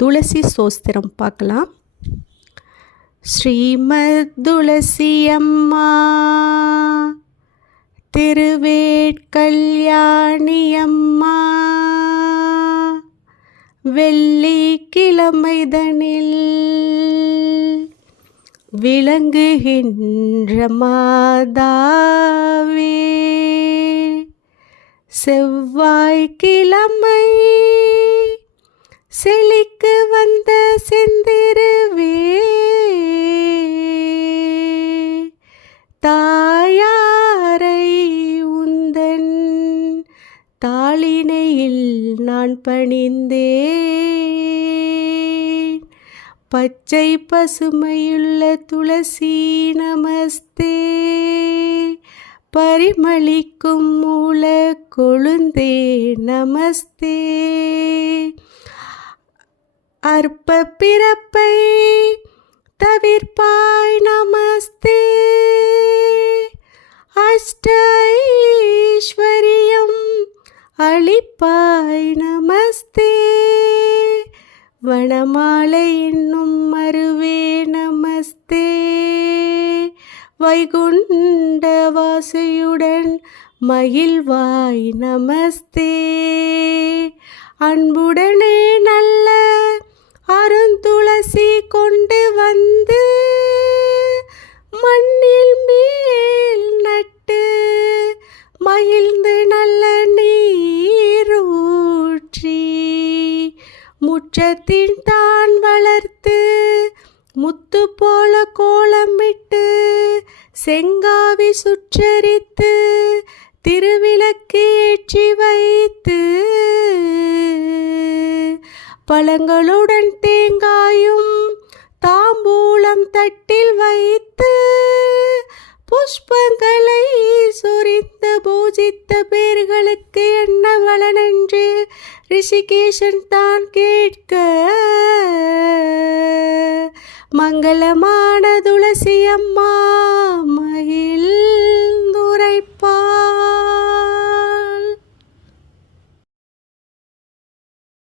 துளசி சோஸ்திரம் பார்க்கலாம். ஸ்ரீமத் துளசி அம்மா திருவேட்கல்யாணி அம்மா வெள்ளிக்கிழமைதனில் விளங்குகின்ற மாதாவே, செவ்வாய்க்கிழமை செழிக்கு வந்த செந்திருவே, தாயாரை உந்தன் தாளினையில் நான் பணிந்தேன். பச்சை பசுமையுள்ள துளசி நமஸ்தே, பரிமளிக்கும் மூல கொழுந்தே நமஸ்தே. அற்ப பிறப்பை தவிர்ப்பாய் நமஸ்தே, அஷ்ட ஐஸ்வரியம் அளிப்பாய் நமஸ்தே. வனமாலை என்னும் மருவே நமஸ்தே, வைகுண்ட வாசையுடன் மகிழ்வாய் நமஸ்தே. அன்புடனே நல்ல அருந்துளசி கொண்டு வந்து மண்ணில் மேல் நட்டு மகிழ்ந்து நல்ல நீரூற்றி முற்றத்தின் தான் வளர்த்து முத்து போல கோலமிட்டு செங்காவி சுற்றரித்து திருவிளக்கு ஏற்றி வைத்து பழங்களுடன் தேங்காயும் தாம்பூலம் தட்டில் வைத்து புஷ்பங்களை சொரிந்து பூஜித்த பேர்களுக்கு என்ன பலனென்று ரிஷிகேஷன் தான் கேட்க, மங்களமான துளசி அம்மா